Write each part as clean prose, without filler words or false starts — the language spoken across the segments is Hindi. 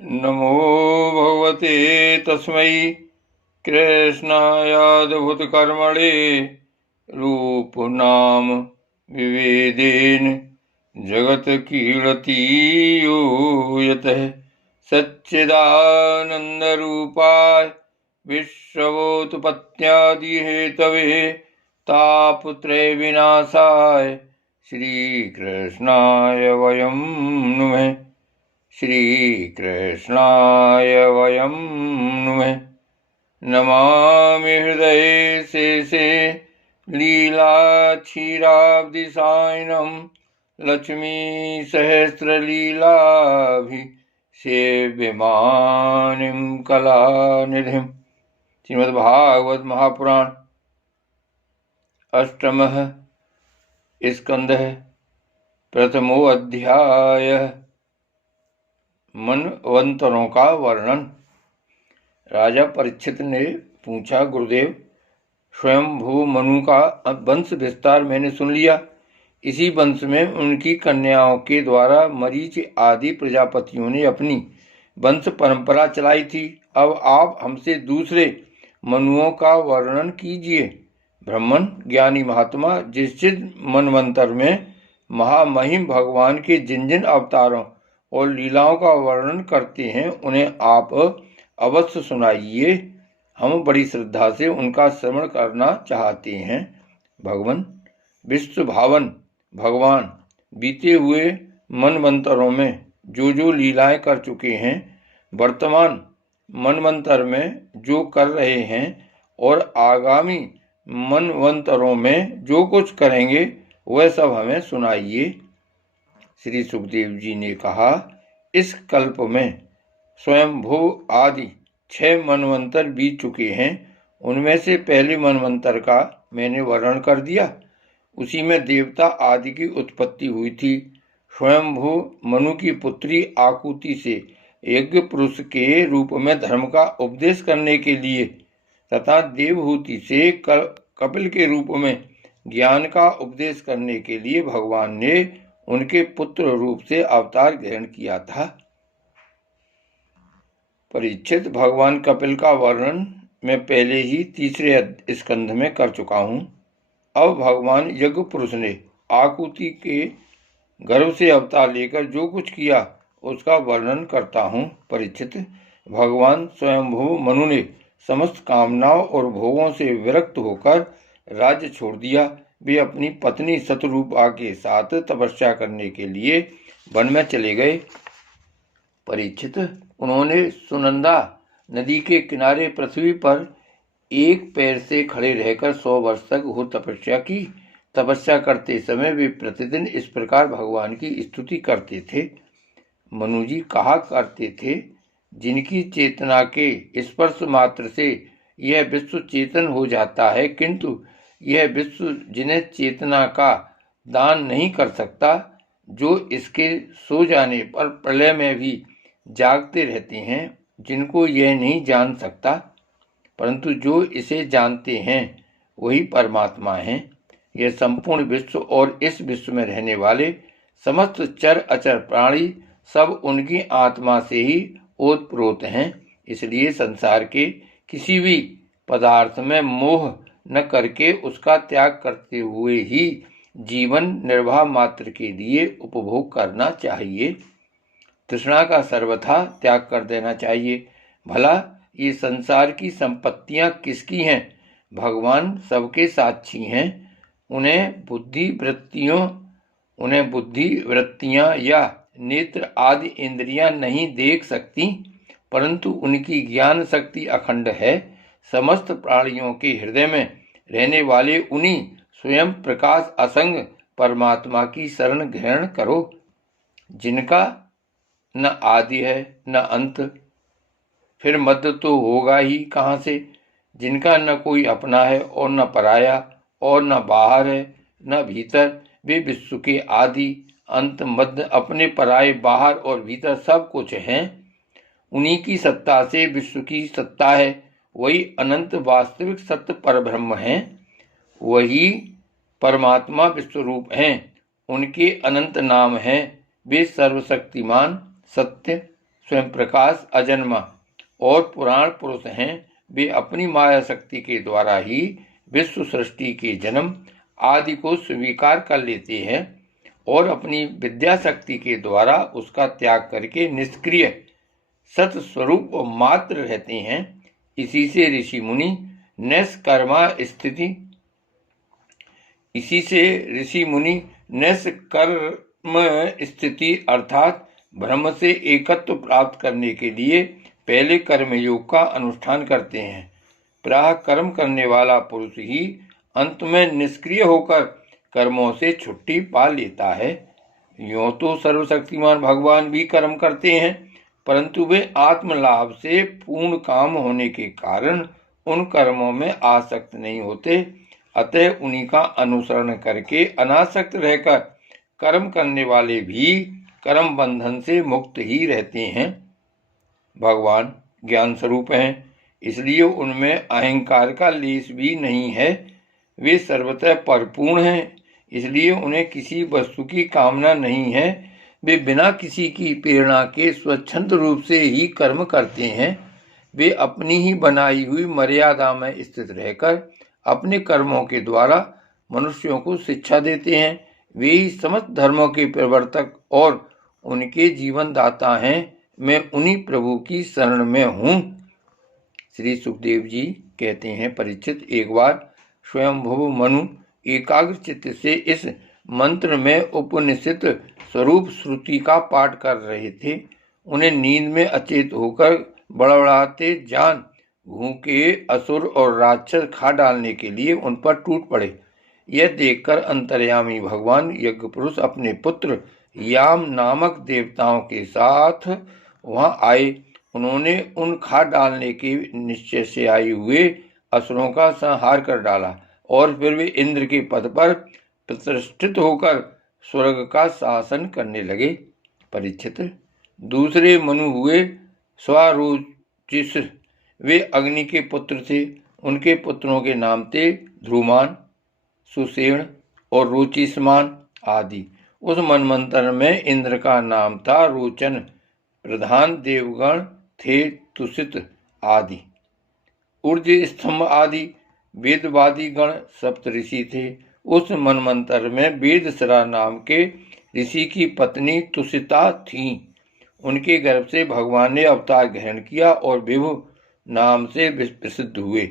नमो भगवते तस्मै कृष्णायाद्भुतकर्मणे रूपनाम विवेदेन जगत्कीर्तियो यतः सच्चिदानन्दरूपाय विश्वोत्पत्त्यादिहेतवे तापत्रयविनाशाय श्रीकृष्णाय वयं नुमः। श्रीकृष्णाय वयं नुमः। नमामि हृदये शेषे लीलाक्षीराब्धिसायिनं लक्ष्मीसहस्रलीलाभिसेव्यमानिं कलानिधिं। श्रीमद्भागवत महापुराण अष्टमः स्कंदः प्रथमो अध्यायः। मनवंतरों का वर्णन। राजा परीक्षित ने पूछा, गुरुदेव, स्वयंभू मनु का वंश विस्तार मैंने सुन लिया। इसी वंश में उनकी कन्याओं के द्वारा मरीच आदि प्रजापतियों ने अपनी वंश परंपरा चलाई थी। अब आप हमसे दूसरे मनुओं का वर्णन कीजिए। ब्राह्मण ज्ञानी महात्मा जिस मनवंतर में महामहिम भगवान के जिन जिन अवतारों और लीलाओं का वर्णन करते हैं उन्हें आप अवश्य सुनाइए। हम बड़ी श्रद्धा से उनका श्रवण करना चाहते हैं। भगवान विश्व भावन भगवान बीते हुए मनवंतरों में जो जो लीलाएं कर चुके हैं, वर्तमान मनवंतर में जो कर रहे हैं और आगामी मनवंतरों में जो कुछ करेंगे वह सब हमें सुनाइए। श्री सुखदेव जी ने कहा, इस कल्प में स्वयंभू आदि 6 मनवंतर बीत चुके हैं। उनमें से पहले मनवंतर का मैंने वर्णन कर दिया। उसी में देवता आदि की उत्पत्ति हुई थी। स्वयंभू मनु की पुत्री आकुति से यज्ञ पुरुष के रूप में धर्म का उपदेश करने के लिए तथा देवहूति से कपिल के रूप में ज्ञान का उपदेश करने के लिए भगवान ने उनके पुत्र रूप से अवतार ग्रहण किया था। परीक्षित, भगवान कपिल का वर्णन मैं पहले ही तीसरे स्कंध में कर चुका हूँ। अब भगवान यज्ञ पुरुष ने आकुति के गर्भ से अवतार लेकर जो कुछ किया उसका वर्णन करता हूँ। परीक्षित, भगवान स्वयंभू मनु ने समस्त कामनाओं और भोगों से विरक्त होकर राज्य छोड़ दिया। वे अपनी पत्नी शतरूपा के साथ तपस्या करने के लिए वन में चले गए। परीक्षित, उन्होंने सुनंदा नदी के किनारे पृथ्वी पर एक पैर से खड़े रहकर 100 वर्ष तक घोर तपस्या की। तपस्या करते समय वे प्रतिदिन इस प्रकार भगवान की स्तुति करते थे। मनुजी कहा करते थे, जिनकी चेतना के स्पर्श मात्र से यह विश्व चेतन हो जाता है, किंतु यह विश्व जिन्हें चेतना का दान नहीं कर सकता, जो इसके सो जाने पर प्रलय में भी जागते रहते हैं, जिनको यह नहीं जान सकता, परंतु जो इसे जानते हैं वही परमात्मा हैं। यह संपूर्ण विश्व और इस विश्व में रहने वाले समस्त चर अचर प्राणी सब उनकी आत्मा से ही ओतप्रोत हैं। इसलिए संसार के किसी भी पदार्थ में मोह न करके उसका त्याग करते हुए ही जीवन निर्वाह मात्र के लिए उपभोग करना चाहिए। तृष्णा का सर्वथा त्याग कर देना चाहिए। भला ये संसार की संपत्तियां किसकी हैं? भगवान सबके साक्षी हैं। उन्हें बुद्धि वृत्तियां या नेत्र आदि इंद्रियां नहीं देख सकती, परंतु उनकी ज्ञान शक्ति अखंड है। समस्त प्राणियों के हृदय में रहने वाले उन्हीं स्वयं प्रकाश असंग परमात्मा की शरण ग्रहण करो, जिनका न आदि है न अंत, फिर मध्य तो होगा ही कहाँ से, जिनका न कोई अपना है और न पराया और न बाहर है न भीतर। वे विश्व के आदि अंत मध्य अपने पराये बाहर और भीतर सब कुछ हैं। उन्हीं की सत्ता से विश्व की सत्ता है। वही अनंत वास्तविक सत्य परब्रह्म हैं। वही परमात्मा विश्वरूप हैं। उनके अनंत नाम हैं। वे सर्वशक्तिमान, सत्य, स्वयं प्रकाश अजन्मा और पुराण पुरुष हैं। वे अपनी माया शक्ति के द्वारा ही विश्व सृष्टि के जन्म आदि को स्वीकार कर लेते हैं और अपनी विद्या शक्ति के द्वारा उसका त्याग करके निष्क्रिय सत स्वरूप मात्र रहते हैं। इसी से ऋषि मुनि निष्कर्म स्थिति अर्थात ब्रह्म से एकत्व प्राप्त करने के लिए पहले कर्मयोग का अनुष्ठान करते हैं। प्रायः कर्म करने वाला पुरुष ही अंत में निष्क्रिय होकर कर्मों से छुट्टी पा लेता है। यूं तो सर्वशक्तिमान भगवान भी कर्म करते हैं, परंतु वे आत्मलाभ से पूर्ण काम होने के कारण उन कर्मों में आसक्त नहीं होते। अतः उन्हीं का अनुसरण करके अनासक्त रहकर कर्म करने वाले भी कर्म बंधन से मुक्त ही रहते हैं। भगवान ज्ञान स्वरूप हैं, इसलिए उनमें अहंकार का लेश भी नहीं है। वे सर्वतः परिपूर्ण हैं, इसलिए उन्हें किसी वस्तु की कामना नहीं है। वे बिना किसी की प्रेरणा के स्वच्छंद रूप से ही कर्म करते हैं। वे अपनी ही बनाई हुई मर्यादा में स्थित रहकर अपने कर्मों के द्वारा मनुष्यों को शिक्षा देते हैं। वे ही समस्त धर्मों के प्रवर्तक और उनके जीवन दाता हैं। मैं उन्हीं प्रभु की शरण में हूँ। श्री सुखदेव जी कहते हैं, परीक्षित, एक बार स्वयंभुव मनु एकाग्र चित्त से इस मंत्र में उपनिषद स्वरूप श्रुति का पाठ कर रहे थे। उन्हें नींद में अचेत होकर बड़बड़ाते जान भूखे असुर और राक्षस खा डालने के लिए उन पर टूट पड़े। यह देखकर अंतर्यामी भगवान यज्ञ पुरुष अपने पुत्र याम नामक देवताओं के साथ वहां आए। उन्होंने उन खा डालने के निश्चय से आए हुए असुरों का संहार कर डाला और फिर वे इंद्र के पद पर प्रतिष्ठित होकर स्वर्ग का शासन करने लगे। परीक्षित, दूसरे मनु हुए स्वारोचिष। वे अग्नि के पुत्र थे। उनके पुत्रों के नाम थे ध्रुमान, सुषेण और रुचिष्मान आदि। उस मनमंत्र में इंद्र का नाम था रोचन। प्रधान देवगण थे तुषित आदि। ऊर्ज स्तंभ आदि वेदवादी गण सप्तऋषि थे। उस मनमंत्र में वेदसरा नाम के ऋषि की पत्नी तुषिता थीं। उनके गर्भ से भगवान ने अवतार ग्रहण किया और विभु नाम से प्रसिद्ध हुए।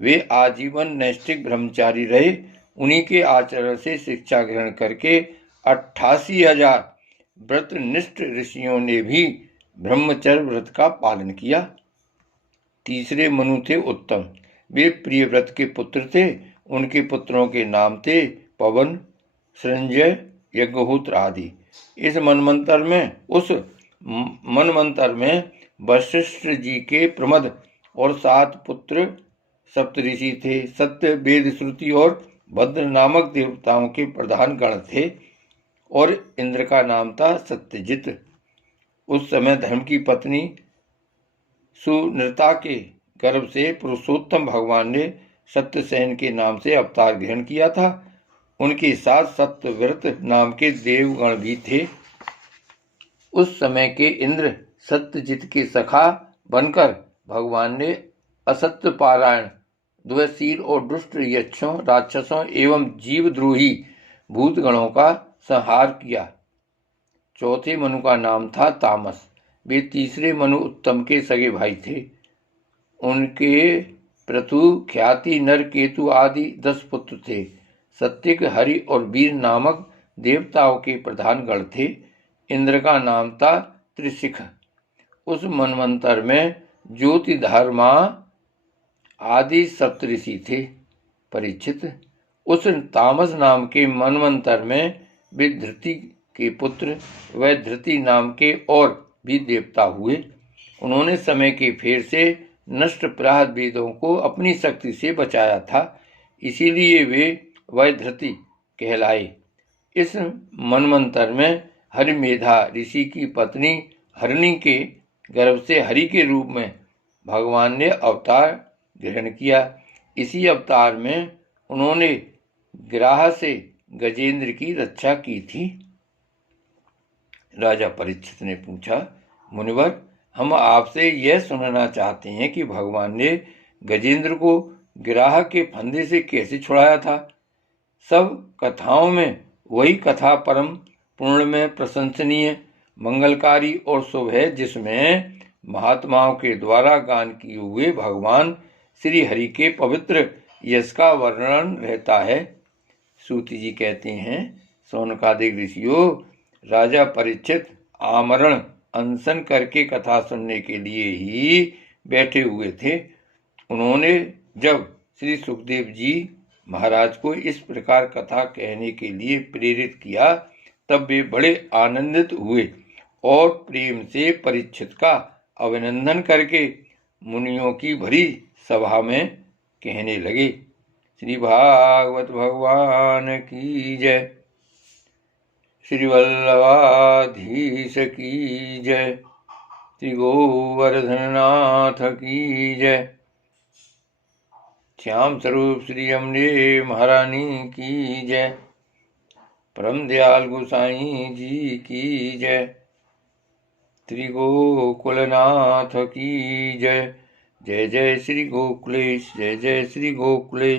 वे आजीवन नैष्ठिक ब्रह्मचारी रहे। उन्हीं के आचरण से शिक्षा ग्रहण करके 88,000 व्रतनिष्ठ ऋषियों ने भी ब्रह्मचर्य व्रत का पालन किया। तीसरे मनु थे उत्तम। वे प्रियव्रत के पुत्र थे। उनके पुत्रों के नाम थे पवन, संजय, यज्ञहोत्र आदि। उस मनमंत्र में वशिष्ठ जी के प्रमद और 7 पुत्र सप्तऋषि थे। सत्य, वेद, श्रुति और भद्र नामक देवताओं के प्रधान गण थे और इंद्र का नाम था सत्यजित। उस समय धर्म की पत्नी सुनृता के गर्भ से पुरुषोत्तम भगवान ने सत्यसेन के नाम से अवतार ग्रहण किया था। उनके साथ सत्यव्रत नाम के देवगण भी थे। उस समय के इंद्र सत्यजित के सखा बनकर भगवान ने असत्य पारायण, द्वैशील और दुष्ट यक्षों, राक्षसों एवं जीवद्रोही भूतगणों का संहार किया। चौथे मनु का नाम था तामस। वे तीसरे मनु उत्तम के सगे भाई थे। उनके पृथु, ख्याति, नर, केतु आदि 10 पुत्र थे। सत्तिक, हरि और वीर नामक देवताओं के प्रधान गण थे। इंद्र का नाम था त्रिशिख। उस मनमंत्र में ज्योतिधर्मा आदि सप्तऋषि थे। परीक्षित, उस तामस नाम के मनमंत्र में वे धृति के पुत्र व धृति नाम के और भी देवता हुए। उन्होंने समय के फेर से नष्ट प्राह वेदों को अपनी शक्ति से बचाया था, इसीलिए वे वैधृति कहलाए। इस मनमंत्र में हरिमेधा ऋषि की पत्नी हरिणी के गर्भ से हरि के रूप में भगवान ने अवतार ग्रहण किया। इसी अवतार में उन्होंने ग्राह से गजेंद्र की रक्षा की थी। राजा परीक्षित ने पूछा, मुनिवर, हम आपसे यह सुनना चाहते हैं कि भगवान ने गजेंद्र को गिराह के फंदे से कैसे छुड़ाया था। सब कथाओं में वही कथा परम पूर्णमय, प्रशंसनीय, मंगलकारी और शुभ है, जिसमें महात्माओं के द्वारा गान किए हुए भगवान श्री हरि के पवित्र यश का वर्णन रहता है। सूत जी कहते हैं, शौनकादिक ऋषियों, राजा परीक्षित आमरण अनशन करके कथा सुनने के लिए ही बैठे हुए थे। उन्होंने जब श्री सुखदेव जी महाराज को इस प्रकार कथा कहने के लिए प्रेरित किया, तब वे बड़े आनंदित हुए और प्रेम से परीक्षित का अभिनंदन करके मुनियों की भरी सभा में कहने लगे, श्री भागवत भगवान की जय, श्री वल्लभाधीश की जय, श्री गोवर्धननाथ की जय, श्याम स्वरूप श्री अम्बे महारानी की जय, परम दयाल गोसाई जी की जय, श्री गोकुलनाथ की जय। जय जय श्री गोकुलेश, जय जय श्री गोकुलेश।